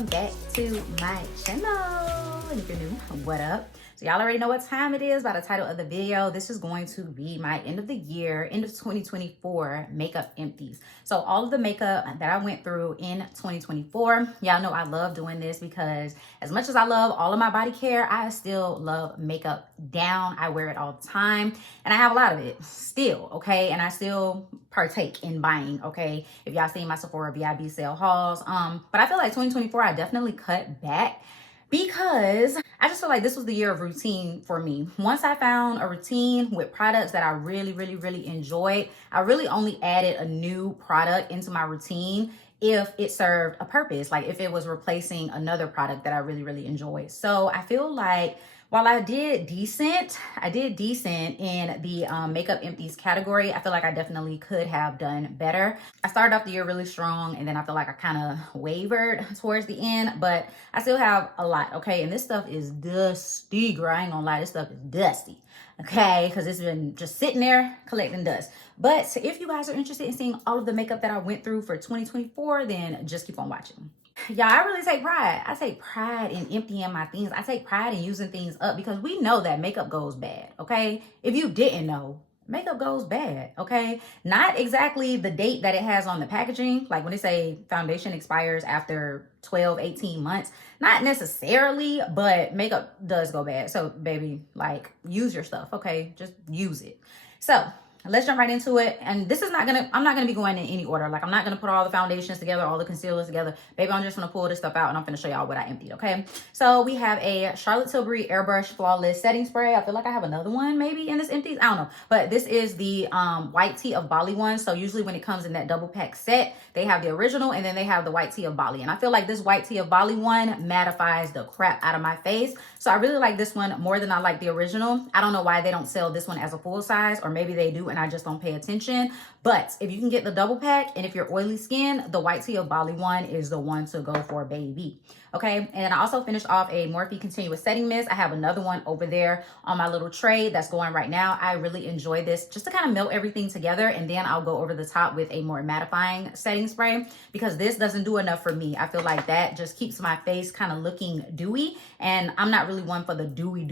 welcome back to my channel. And if you're new, what up? So y'all already know what time it is by the title of the video. This is going to be my end of the year, end of 2024 makeup empties. So all of the makeup that I went through in 2024, y'all know I love doing this because as much as I love all of my body care, I still love makeup down. I wear it all the time and I have a lot of it still, okay? And I still partake in buying, okay? If y'all seen my Sephora VIB sale hauls. But I feel like 2024, I definitely cut back because I just feel like this was the year of routine for me. Once I found a routine with products that I really enjoyed, I really only added a new product into my routine if it served a purpose, like if it was replacing another product that I really enjoyed. So I feel like while I did decent in the makeup empties category, I feel like I definitely could have done better. I started off the year really strong and then I feel like I kind of wavered towards the end, but I still have a lot, okay? And this stuff is dusty, girl. I ain't gonna lie, this stuff is dusty, okay? Because it's been just sitting there collecting dust. But if you guys are interested in seeing all of the makeup that I went through for 2024, then just keep on watching. Y'all, I really take pride. I take pride in emptying my things. I take pride in using things up because we know that makeup goes bad, okay? If you didn't know, makeup goes bad, okay? Not exactly the date that it has on the packaging. Like when they say foundation expires after 12, 18 months. Not necessarily, but makeup does go bad. So baby, like use your stuff, okay? Just use it. So let's jump right into it. And this is I'm not gonna be going in any order. Like I'm not gonna put all the foundations together, all the concealers together. Baby, I'm just gonna pull this stuff out and I'm gonna show y'all what I emptied, okay? So we have a Charlotte Tilbury Airbrush Flawless Setting Spray. I feel like I have another one maybe in this empties. I don't know. But this is the White Tea of Bali one. So usually when it comes in that double pack set, they have the original and then they have the White Tea of Bali. And I feel like this White Tea of Bali one mattifies the crap out of my face. So I really like this one more than I like the original. I don't know why they don't sell this one as a full size, or maybe they do and I just don't pay attention. But if you can get the double pack and if you're oily skin, the White Tea of Bali one is the one to go for, baby. Okay, and then I also finished off a Morphe Continuous Setting Mist. I have another one over there on my little tray that's going right now. I really enjoy this just to kind of melt everything together, and then I'll go over the top with a more mattifying setting spray because this doesn't do enough for me. I feel like that just keeps my face kind of looking dewy, and I'm not really one for the dewy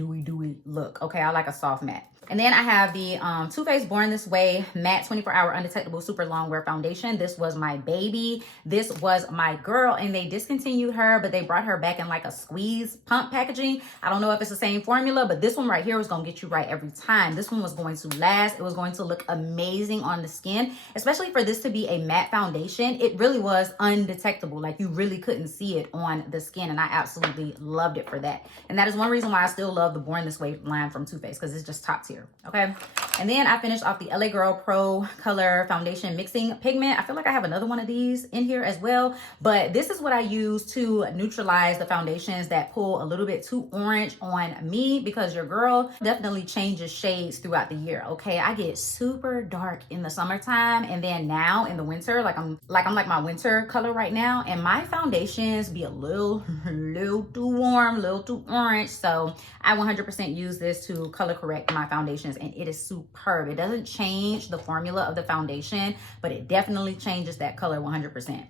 look. Okay, I like a soft matte. And then I have the Too Faced Born This Way Matte 24-Hour Undetectable Super Long Wear Foundation. This was my baby. This was my girl, and they discontinued her, but they brought her back in like a squeeze pump packaging. I don't know if it's the same formula, but this one right here was going to get you right every time. This one was going to last. It was going to look amazing on the skin, especially for this to be a matte foundation. It really was undetectable. Like you really couldn't see it on the skin, and I absolutely loved it for that. And that is one reason why I still love the Born This Way line from Too Faced, because it's just top tier. Okay, and then I finished off the LA Girl Pro Color Foundation Mixing Pigment. I feel like I have another one of these in here as well, but this is what I use to neutralize the foundations that pull a little bit too orange on me, because your girl definitely changes shades throughout the year. Okay, I get super dark in the summertime, and then now in the winter, I'm like my winter color right now, and my foundations be a little too warm, little too orange. So I 100% use this to color correct my foundations, and it is superb. It doesn't change the formula of the foundation, but it definitely changes that color 100%.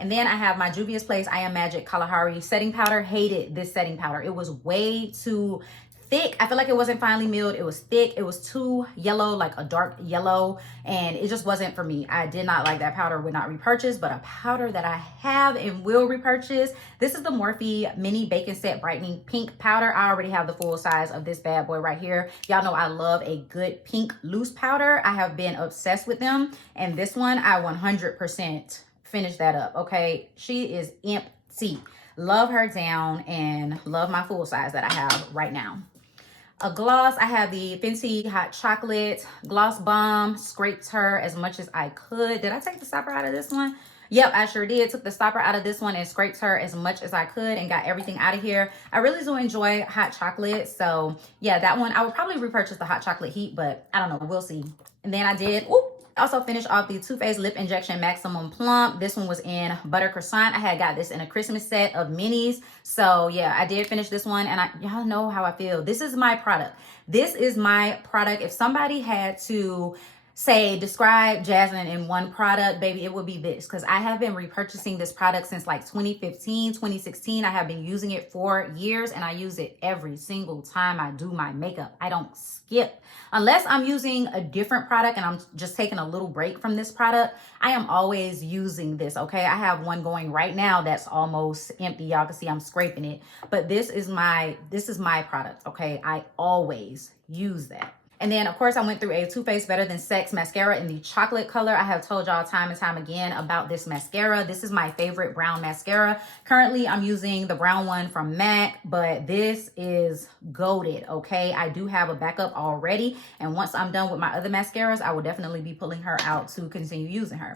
And then I have my Juvia's Place I Am Magic Kalahari setting powder. Hated this setting powder. It was way too thick. I feel like it wasn't finely milled. It was thick. It was too yellow, like a dark yellow, and it just wasn't for me. I did not like that powder. Would not repurchase. But a powder that I have and will repurchase, this is the Morphe Mini Bacon Set Brightening Pink Powder. I already have the full size of this bad boy right here. Y'all know I love a good pink loose powder. I have been obsessed with them, and this one I 100% finished that up. Okay, she is empty. Love her down and love my full size that I have right now. A gloss, I have the Fenty Hot Chocolate Gloss Bomb. Scraped her as much as I could. Did I take the stopper out of this one? Yep, I sure did. Took the stopper out of this one and scraped her as much as I could and got everything out of here. I really do enjoy hot chocolate. So yeah, that one, I would probably repurchase the hot chocolate heat, but I don't know. We'll see. And then I did, also finished off the Too Faced Lip Injection Maximum Plump. This one was in Butter Croissant. I had got this in a Christmas set of minis. So yeah, I did finish this one, and y'all know how I feel. This is my product. This is my product. If somebody had to say describe Jasmine in one product, baby, it would be this, because I have been repurchasing this product since like 2015, 2016. I have been using it for years, and I use it every single time I do my makeup. I don't skip. Unless I'm using a different product and I'm just taking a little break from this product, I am always using this, okay? I have one going right now that's almost empty. Y'all can see I'm scraping it, but this is my product, okay? I always use that. And then, of course, I went through a Too Faced Better Than Sex mascara in the chocolate color. I have told y'all time and time again about this mascara. This is my favorite brown mascara. Currently, I'm using the brown one from MAC, but this is goated, okay? I do have a backup already. And once I'm done with my other mascaras, I will definitely be pulling her out to continue using her.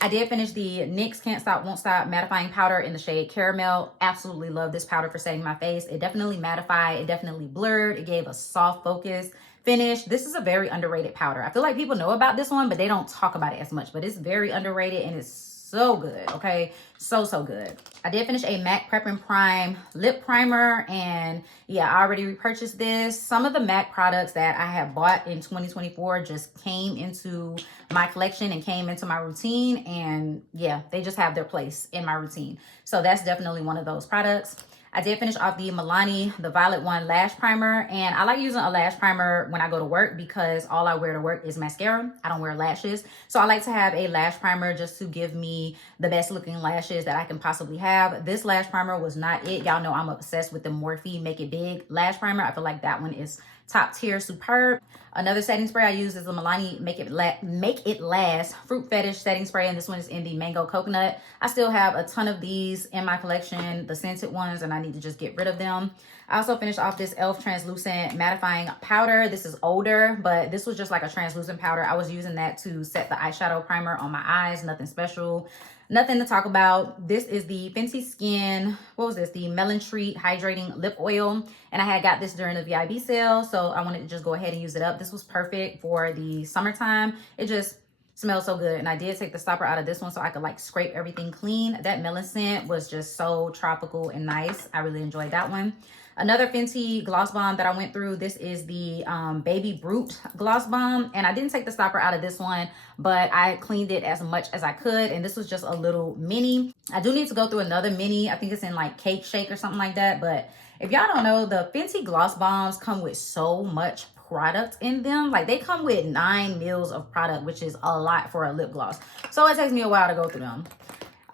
I did finish the NYX Can't Stop Won't Stop mattifying powder in the shade Caramel. Absolutely love this powder for setting my face. It definitely mattified. It definitely blurred. It gave a soft focus finish. This is a very underrated powder. I feel like people know about this one, but they don't talk about it as much. But it's very underrated and it's so good, okay? So good. I did finish a MAC Prep and Prime lip primer, and yeah, I already repurchased this. Some of the MAC products that I have bought in 2024 just came into my collection and came into my routine, and yeah, they just have their place in my routine. So that's definitely one of those products. I did finish off the Milani, the Violet One Lash Primer. And I like using a lash primer when I go to work because all I wear to work is mascara. I don't wear lashes. So I like to have a lash primer just to give me the best looking lashes that I can possibly have. This lash primer was not it. Y'all know I'm obsessed with the Morphe Make It Big lash primer. I feel like that one is top tier, superb. Another setting spray I use is the Milani Make It Last Fruit Fetish setting spray, and this one is in the Mango Coconut. I still have a ton of these in my collection, the scented ones, and I need to just get rid of them. I also finished off this e.l.f. translucent mattifying powder. This is older, but this was just like a translucent powder. I was using that to set the eyeshadow primer on my eyes. Nothing special. Nothing to talk about. This is the Fenty Skin, what was this? The Melon Treat Hydrating Lip Oil. And I had got this during the VIB sale, so I wanted to just go ahead and use it up. This was perfect for the summertime. It just smells so good. And I did take the stopper out of this one so I could like scrape everything clean. That melon scent was just so tropical and nice. I really enjoyed that one. Another Fenty Gloss Bomb that I went through, this is the Baby Brute Gloss Bomb. And I didn't take the stopper out of this one, but I cleaned it as much as I could. And this was just a little mini. I do need to go through another mini. I think it's in like Cake Shake or something like that. But if y'all don't know, the Fenty Gloss Bombs come with so much product in them. Like they come with 9 mils of product, which is a lot for a lip gloss. So it takes me a while to go through them.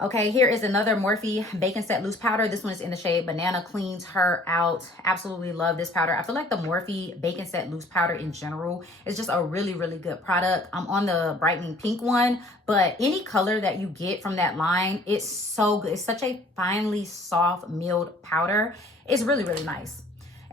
Okay, here is another Morphe Bacon Set Loose Powder. This one is in the shade Banana. Cleans her out. Absolutely love this powder. I feel like the Morphe Bacon Set Loose Powder in general is just a really, really good product. I'm on the brightening pink one, but any color that you get from that line, it's so good. It's such a finely soft milled powder. It's really, really nice.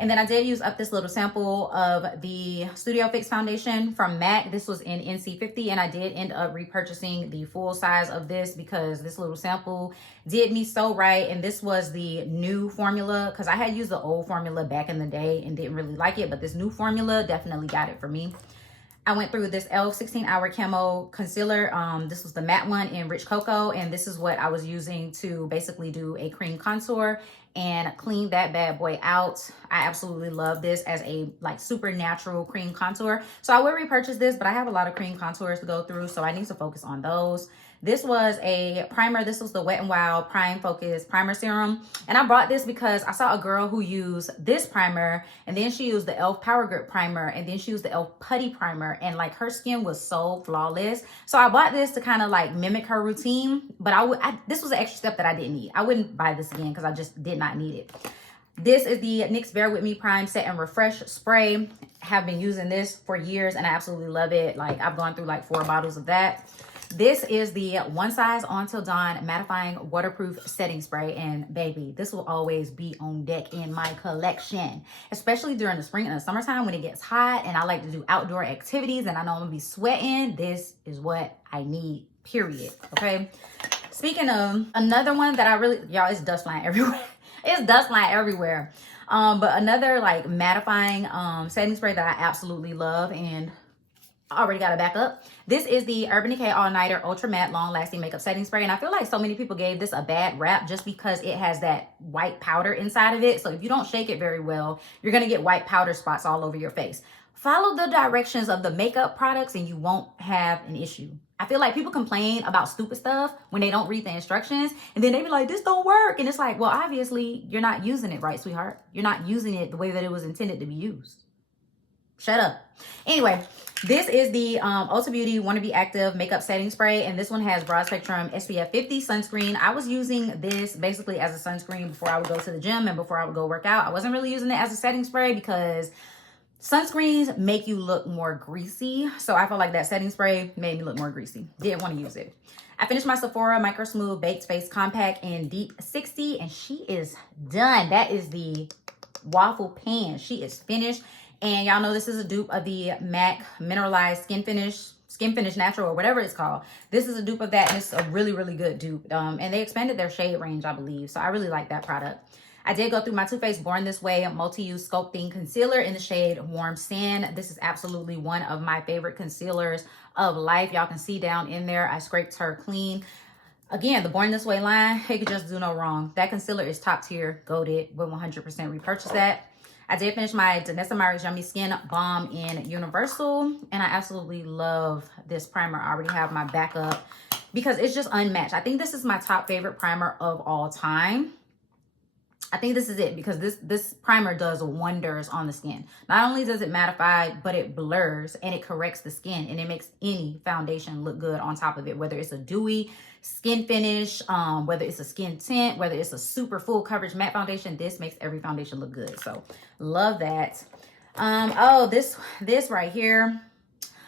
And then I did use up this little sample of the Studio Fix foundation from MAC. This was in NC50, and I did end up repurchasing the full size of this because this little sample did me so right. And this was the new formula because I had used the old formula back in the day and didn't really like it, but this new formula definitely got it for me. I went through this e.l.f. 16-Hour Camo Concealer. This was the matte one in Rich Cocoa, and this is what I was using to basically do a cream contour and clean that bad boy out. I absolutely love this as a like super natural cream contour. So I will repurchase this, but I have a lot of cream contours to go through, so I need to focus on those. This was a primer. This was the Wet n Wild Prime Focus Primer Serum. And I brought this because I saw a girl who used this primer, and then she used the e.l.f. Power Grip Primer, and then she used the e.l.f. Putty Primer, and like her skin was so flawless. So I bought this to kind of like mimic her routine, but this was an extra step that I didn't need. I wouldn't buy this again because I just did not need it. This is the NYX Bear With Me Prime Set and Refresh Spray. Have been using this for years and I absolutely love it. Like I've gone through like 4 bottles of that. This is the One Size On Till Dawn Mattifying Waterproof Setting Spray. And baby, this will always be on deck in my collection, especially during the spring and the summertime when it gets hot and I like to do outdoor activities and I know I'm gonna be sweating. This is what I need, period. Okay. Speaking of another one that I really, y'all, it's dust flying everywhere. It's dust flying everywhere. But another like mattifying setting spray that I absolutely love, and I already got a backup. This is the Urban Decay All Nighter Ultra Matte Long Lasting Makeup Setting Spray. And I feel like so many people gave this a bad rap just because it has that white powder inside of it. So if you don't shake it very well, you're going to get white powder spots all over your face. Follow the directions of the makeup products and you won't have an issue. I feel like people complain about stupid stuff when they don't read the instructions, and then they be like, this don't work. And it's like, well, obviously you're not using it right, sweetheart. You're not using it the way that it was intended to be used. Shut up. Anyway, this is the Ulta Beauty Wanna Be Active Makeup Setting Spray, and this one has broad spectrum SPF 50 sunscreen. I was using this basically as a sunscreen before I would go to the gym and before I would go work out. I wasn't really using it as a setting spray because sunscreens make you look more greasy. So I felt like that setting spray made me look more greasy. Didn't want to use it. I finished my Sephora Micro Smooth Baked Face Compact in Deep 60, and she is done. That is the waffle pan. She is finished. And y'all know this is a dupe of the MAC Mineralized Skin Finish Natural, or whatever it's called. This is a dupe of that, and it's a really, really good dupe. And they expanded their shade range, I believe. So I really like that product. I did go through my Too Faced Born This Way Multi-Use Sculpting Concealer in the shade Warm Sand. This is absolutely one of my favorite concealers of life. Y'all can see down in there, I scraped her clean. Again, the Born This Way line, it could just do no wrong. That concealer is top tier, goated, would 100% repurchase that. I did finish my Danessa Myricks Yummy Skin Balm in Universal, and I absolutely love this primer. I already have my backup because it's just unmatched. I think this is my top favorite primer of all time. I think this is it because this primer does wonders on the skin. Not only does it mattify, but it blurs and it corrects the skin, and it makes any foundation look good on top of it, whether it's a dewy skin finish, whether it's a skin tint, whether it's a super full coverage matte foundation. This makes every foundation look good. So love that. Oh, this right here,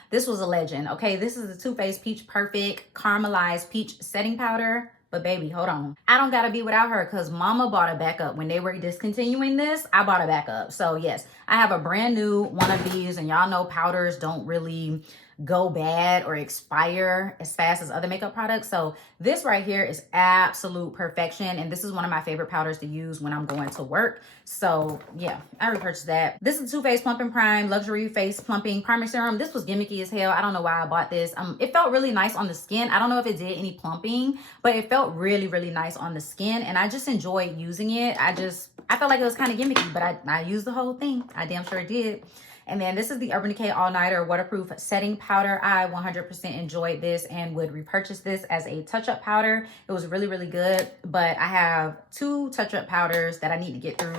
this was a legend. Okay, this is the Too Faced Peach Perfect Caramelized Peach Setting Powder. But baby, hold on. I don't gotta be without her because mama bought a backup. When they were discontinuing this, I bought a backup. So yes, I have a brand new one of these, and y'all know powders don't really go bad or expire as fast as other makeup products. So this right here is absolute perfection, and this is one of my favorite powders to use when I'm going to work. So yeah, I repurchased that. This is Too Faced Plump and Prime Luxury Face Plumping Primer Serum. This was gimmicky as hell. I don't know why I bought this. It felt really nice on the skin. I don't know if it did any plumping, but it felt really, really nice on the skin, and I just enjoyed using it. I felt like it was kind of gimmicky, but I used the whole thing. I damn sure did. And then this is the Urban Decay All Nighter Waterproof Setting Powder. I 100% enjoyed this and would repurchase this as a touch-up powder. It was really, really good, but I have 2 touch-up powders that I need to get through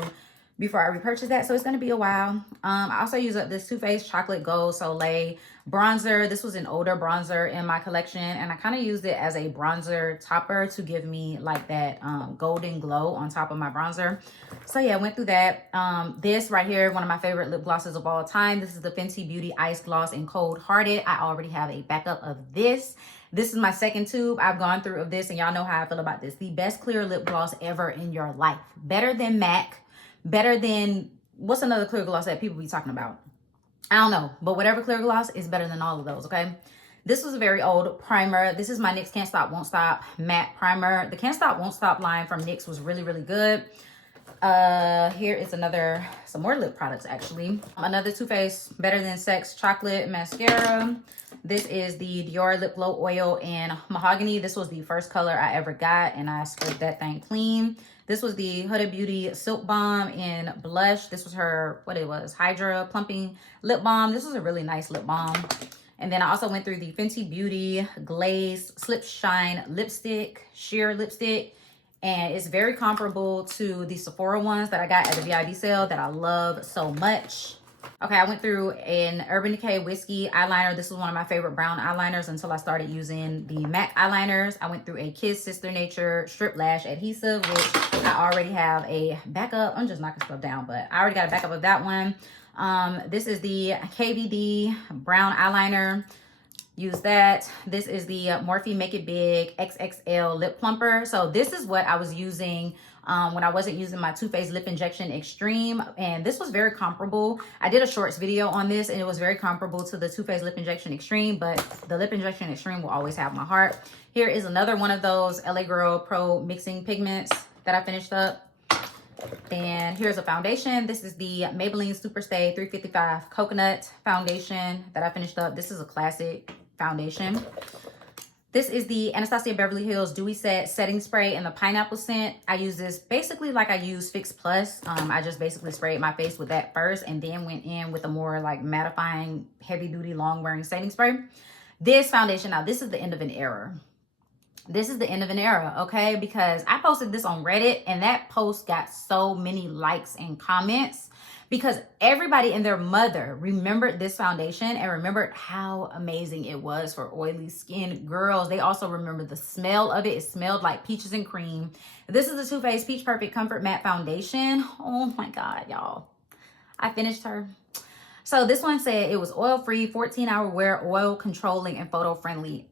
before I repurchase that, so it's going to be a while. I also use up this Too Faced Chocolate Gold Soleil bronzer. This was an older bronzer in my collection, and I kind of used it as a bronzer topper to give me like that golden glow on top of my bronzer. So yeah, I went through that. This right here, one of my favorite lip glosses of all time. This is the Fenty Beauty Ice Gloss in Cold Hearted. I already have a backup of this. This is my second tube I've gone through of this, and y'all know how I feel about this. The best clear lip gloss ever in your life. Better than MAC. Better than, what's another clear gloss that people be talking about? I don't know, but whatever clear gloss is better than all of those, okay? This was a very old primer. This is my NYX Can't Stop Won't Stop matte primer. The Can't Stop Won't Stop line from NYX was really, really good. Here is some more lip products actually. Another Too Faced Better Than Sex Chocolate Mascara. This is the Dior Lip Glow Oil in Mahogany. This was the first color I ever got, and I scraped that thing clean. This was the Huda Beauty Silk Balm in Blush. This was her, Hydra Plumping Lip Balm. This was a really nice lip balm. And then I also went through the Fenty Beauty Glaze Slip Shine Lipstick, Sheer Lipstick. And it's very comparable to the Sephora ones that I got at the VIB sale that I love so much. Okay, I went through an Urban Decay Whiskey eyeliner. This was one of my favorite brown eyeliners until I started using the MAC eyeliners. I went through a Kiss Sister Nature Strip Lash Adhesive, which I already have a backup. I'm just knocking stuff down, but I already got a backup of that one. This is the KVD brown eyeliner. Use that. This is the Morphe Make It Big XXL Lip Plumper. So this is what I was using when I wasn't using my Too Faced Lip Injection Extreme, and this was very comparable. I did a shorts video on this, and it was very comparable to the Too Faced Lip Injection Extreme, but the Lip Injection Extreme will always have my heart. Here is another one of those LA Girl Pro Mixing Pigments that I finished up. And here's a foundation. This is the Maybelline Superstay 355 Coconut Foundation that I finished up. This is a classic foundation. This is the Anastasia Beverly Hills Dewy Set Setting Spray in the pineapple scent. I use this basically like I use Fix Plus. I just basically sprayed my face with that first and then went in with a more like mattifying, heavy duty, long wearing setting spray. This foundation, now this is the end of an era. This is the end of an era, okay? Because I posted this on Reddit and that post got so many likes and comments because everybody and their mother remembered this foundation and remembered how amazing it was for oily skin girls. They also remember the smell of it. It smelled like peaches and cream. This is the Too Faced Peach Perfect Comfort Matte Foundation. Oh my God, y'all. I finished her. So this one said it was oil-free, 14-hour wear, oil controlling, and photo-friendly.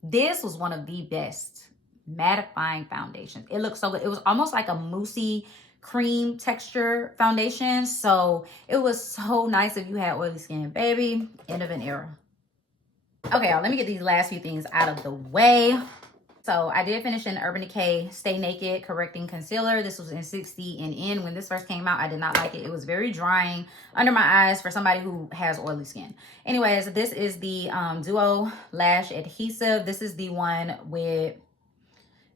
This was one of the best mattifying foundations. It looked so good. It was almost like a moussey cream texture foundation. So it was so nice if you had oily skin, baby. End of an era. Okay, y'all, let me get these last few things out of the way. So I did finish in Urban Decay Stay Naked Correcting Concealer. This was in 60 and in. When this first came out, I did not like it. It was very drying under my eyes for somebody who has oily skin. Anyways, this is the Duo Lash Adhesive. This is the one with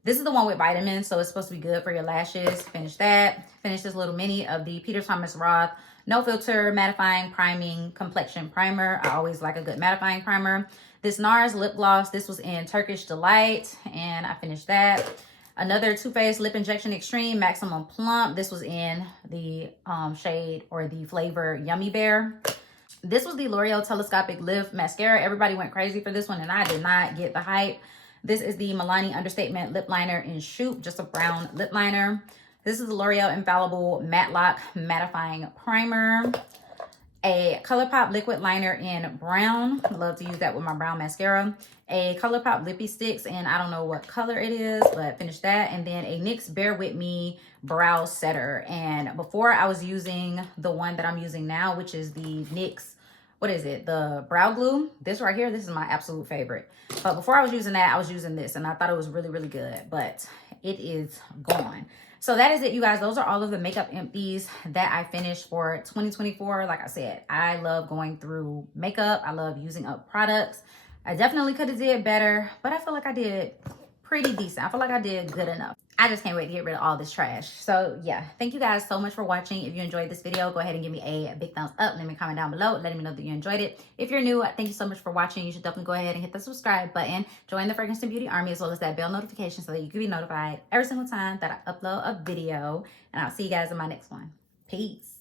vitamins, so it's supposed to be good for your lashes. Finish that. Finish this little mini of the Peter Thomas Roth No Filter Mattifying Priming Complexion Primer. I always like a good mattifying primer. This NARS lip gloss. This was in Turkish Delight, and I finished that. Another Too Faced Lip Injection Extreme Maximum Plump. This was in the shade or the flavor Yummy Bear. This was the L'Oreal Telescopic Lift Mascara. Everybody went crazy for this one, and I did not get the hype. This is the Milani Understatement Lip Liner in Shoop, just a brown lip liner. This is the L'Oreal Infallible Matte Lock Mattifying Primer. A ColourPop Liquid Liner in brown. I love to use that with my brown mascara. A ColourPop Lippy Sticks, and I don't know what color it is, but finish that. And then a NYX Bear With Me Brow Setter. And before I was using the one that I'm using now, which is the NYX, what is it? The Brow Glue. This right here, this is my absolute favorite. But before I was using that, I was using this, and I thought it was really, really good. But it is gone. So that is it, you guys. Those are all of the makeup empties that I finished for 2024. Like I said, I love going through makeup. I love using up products. I definitely could have did better, but I feel like I did pretty decent. I feel like I did good enough. I just can't wait to get rid of all this trash. So yeah, thank you guys so much for watching. If you enjoyed this video, go ahead and give me a big thumbs up. Let me comment down below, letting me know that you enjoyed it. If you're new, thank you so much for watching. You should definitely go ahead and hit the subscribe button. Join the Fragrance and Beauty Army, as well as that bell notification so that you can be notified every single time that I upload a video. And I'll see you guys in my next one. Peace.